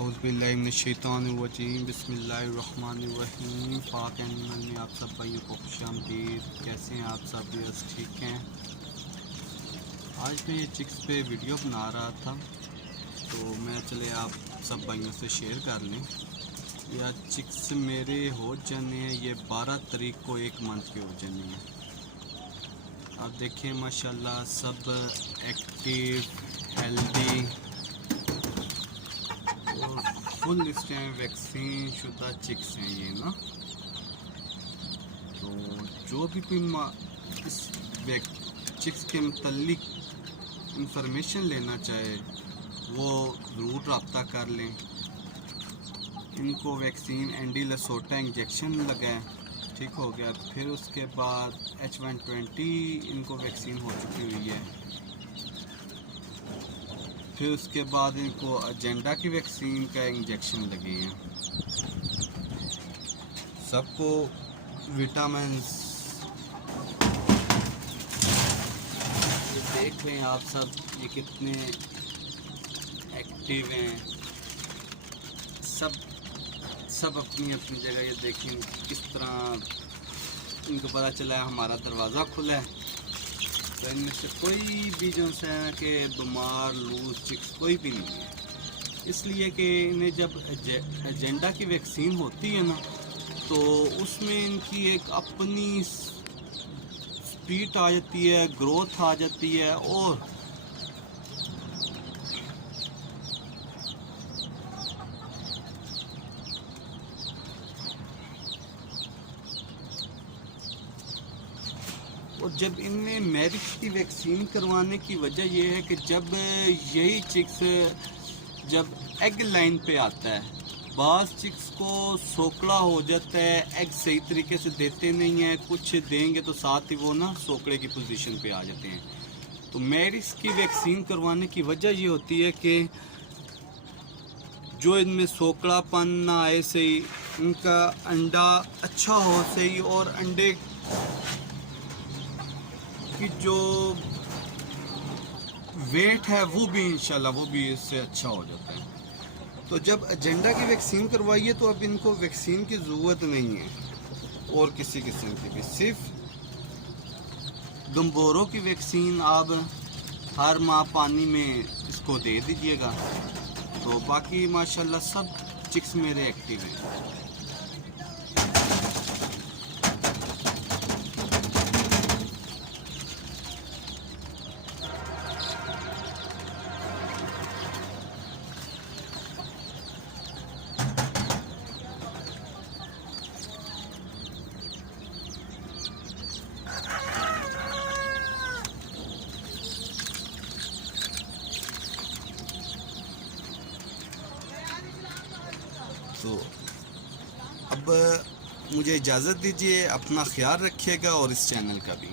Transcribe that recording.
औज़ुबिल्लाहिमिनश्शैतानिर्रजीम बिस्मिल्लाहिर्रहमानिर्रहीम। पाक एनिमल में आप सब भाइयों को खुशामदीद। कैसे हैं आप सब? बस ठीक हैं। आज मैं ये चिक्स पे वीडियो बना रहा था तो मैं चले आप सब भाइयों से शेयर कर लें। या चिक्स मेरे हो जाने हैं, ये 12 तारीख को 1 मंथ के हो जाने हैं। आप देखें माशाल्लाह सब एक्टिव, हेल्दी और फुल इस टाइम वैक्सीन शुदा चिक्स हैं ये ना। तो जो भी कोई इस चिक्स के मतलब इंफॉर्मेशन लेना चाहे वो ज़रूर रब्ता कर लें। इनको वैक्सीन एंडी लसोटा इंजेक्शन लगाएं, ठीक हो गया। फिर उसके बाद H120 इनको वैक्सीन हो चुकी हुई है। फिर उसके बाद इनको एजेंडा की वैक्सीन का इंजेक्शन लगे हैं। सबको विटामिन देख लें आप सब, ये कितने एक्टिव हैं। सब अपनी अपनी जगह। ये देखें किस तरह इनको पता चला है हमारा दरवाज़ा खुला है। तो इनमें से कोई भी जो है कि बीमार लूज चिक्स कोई भी नहीं है, इसलिए कि इन्हें जब एजेंडा की वैक्सीन होती है ना तो उसमें इनकी एक अपनी स्पीड आ जाती है, ग्रोथ आ जाती है। और जब इनमें मैरिक्स की वैक्सीन करवाने की वजह यह है कि जब यही चिक्स जब एग लाइन पे आता है, बास चिक्स को सोकड़ा हो जाता है, एग सही तरीके से देते नहीं है, कुछ देंगे तो साथ ही वो ना सोकड़े की पोजीशन पे आ जाते हैं। तो मैरिक्स की वैक्सीन करवाने की वजह ये होती है कि जो इनमें सोकड़ापन ना आए, सही इनका अंडा अच्छा हो सही, और अंडे कि जो वेट है वो भी इंशाल्लाह वो भी इससे अच्छा हो जाता है। तो जब एजेंडा की वैक्सीन करवाइए तो अब इनको वैक्सीन की ज़रूरत नहीं है और किसी किस्म की भी। सिर्फ गम्बोरों की वैक्सीन आप हर माह पानी में इसको दे दीजिएगा। तो बाकी माशाल्लाह सब चिक्स मेरे एक्टिव हैं। तो अब मुझे इजाज़त दीजिए, अपना ख्याल रखिएगा और इस चैनल का भी।